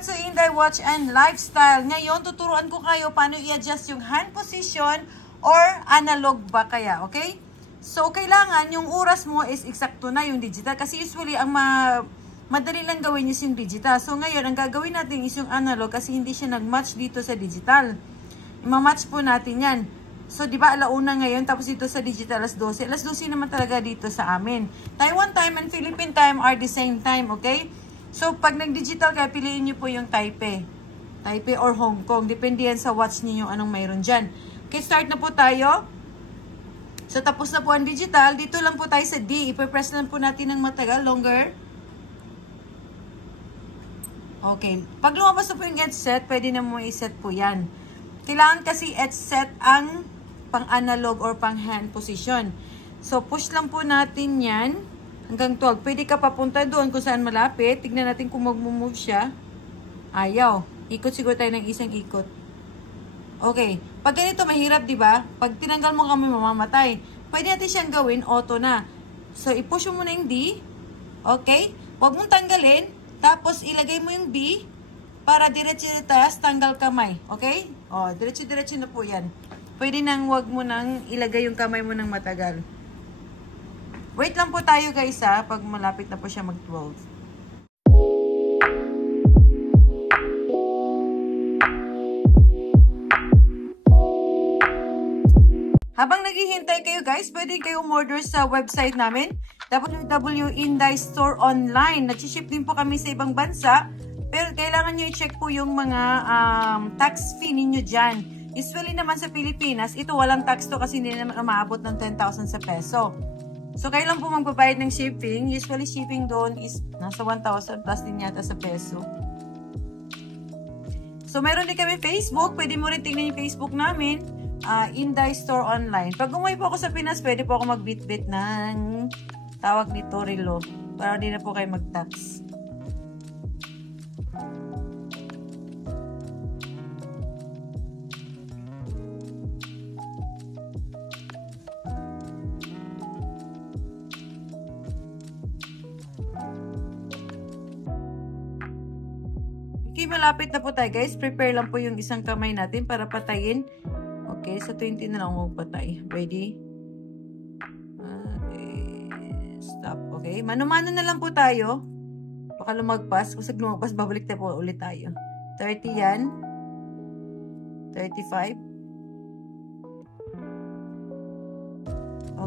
back to Inday Watch and Lifestyle. Ngayon, tuturuan ko kayo paano i-adjust yung hand position or analog ba kaya, okay? So, kailangan yung oras mo is eksakto na yung digital. Kasi usually, ang madali lang gawin is yung digital. So, ngayon, ang gagawin natin is yung analog kasi hindi siya nag-match dito sa digital. I-match po natin yan. So, di ba, alauna ngayon, tapos dito sa digital, alas 12. Alas 12 naman talaga dito sa amin. Taiwan time and Philippine time are the same time, okay? So, pag nag-digital kayo, piliin nyo po yung Taipei. Taipei or Hong Kong. Depende yan sa watch niyo anong mayroon dyan. Okay, start na po tayo. So, tapos na po ang digital. Dito lang po tayo sa D. Ipe-press lang po natin ng matagal. Longer. Okay. Pag lumabas na po yung get set, pwede na mo i-set po yan. Kailangan kasi set ang pang-analog or pang-hand position. So, push lang po natin yan. Hanggang 12. Pwede ka papunta doon kung saan malapit. Tignan natin kung mag-move siya. Ayaw. Ikot siguro tayo ng isang ikot. Okay. Pag ganito, mahirap, di ba? Pag tinanggal mo kami, mamamatay. Pwede natin siyang gawin, auto na. So, i-push mo muna yung D. Okay? Huwag mong tanggalin. Tapos, ilagay mo yung B para diretso-diretso, tanggal kamay. Okay? O, diretso-diretso na po yan. Pwede nang huwag mo nang ilagay yung kamay mo ng matagal. Wait lang po tayo guys ha, pag malapit na po siya mag-12. Habang naghihintay kayo guys, pwede kayo umorder sa website namin, www.Inday Store Online. Nag-ship din po kami sa ibang bansa, pero kailangan nyo i-check po yung mga tax fee ninyo dyan. Usually naman sa Pilipinas, ito walang tax to kasi hindi naman umaabot ng 10,000 sa peso. So, kayo lang po magbabayad ng shipping. Usually, shipping doon is nasa 1,000 plus din yata sa peso. So, meron din kami Facebook. Pwede mo rin tingnan yung Facebook namin. Inday Store Online. Pag umuwi po ako sa Pinas, pwede po ako mag-bit-bit ng tawag ni Torilo. Para hindi na po kayo mag-tax. Okay, malapit na po tayo guys. Prepare lang po yung isang kamay natin para patayin. Okay, sa 20 na lang magpatay. Ready? Okay, stop. Okay, mano-mano na lang po tayo. Baka lumagpas. Kasi lumagpas, babalik tayo po ulit tayo. 30 yan. 35.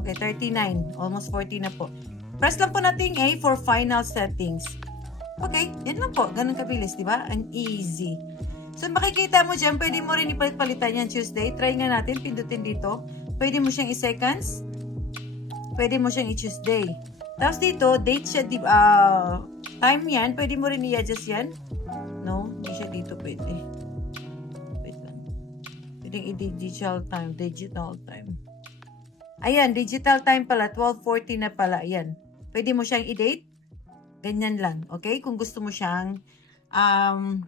Okay, 39. Almost 40 na po. Press lang po natin A for final settings. Okay, yan lang po. Ganun kabilis, di ba? Ang easy. So, makikita mo dyan, pwede mo rin ipalit-palitan yan Tuesday. Try nga natin, pindutin dito. Pwede mo siyang i-seconds. Pwede mo siyang i-Tuesday. Tapos dito, date siya, time yan. Pwede mo rin i-adjust yan. No, hindi siya dito pwede. Wait lang. Pwede i-digital time. Digital time. Ayan, digital time pala. 12:40 na pala. Ayan. Pwede mo siyang i-date. Ganyan lang, okay? Kung gusto mo siyang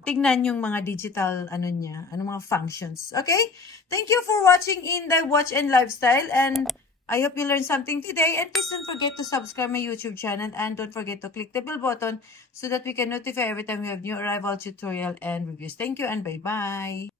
tignan yung mga digital, mga functions, okay? Thank you for watching Inday Watch and Lifestyle, and I hope you learned something today, and please don't forget to subscribe my YouTube channel, and don't forget to click the bell button so that we can notify every time we have new arrival tutorial and reviews. Thank you, and bye-bye!